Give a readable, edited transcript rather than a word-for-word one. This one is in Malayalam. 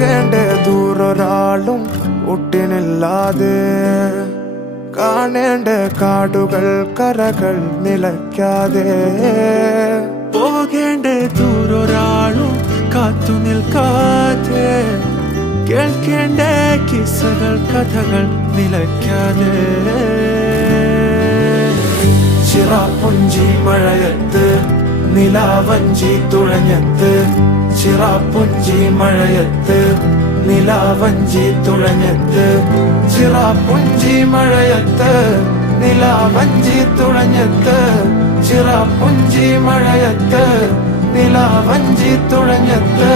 പോകേണ്ട ദൂരൊരാളും ഒട്ടിനില്ലാതെ കാണേണ്ട കാടുകൾ കരകൾ നിലയ്ക്കാതെ പോകേണ്ട ദൂരൊരാളും കാത്തു നിൽക്കാതെ കേൾക്കേണ്ട കിസ്സകൾ കഥകൾ നിലയ്ക്കാതെ ചിറാപ്പുഞ്ചി മഴയത്ത് നിലാവഞ്ചി തുഴഞ്ഞത്ത് ചിറാപ്പുഞ്ചി മഴയത്ത് നിലാവഞ്ചി തുഴഞ്ഞത്ത് ചിറാപ്പുഞ്ചി മഴയത്ത് നിലാവഞ്ചി തുഴഞ്ഞത്ത് ചിറാപ്പുഞ്ചി മഴയത്ത് നിലാവഞ്ചി തുഴഞ്ഞത്ത്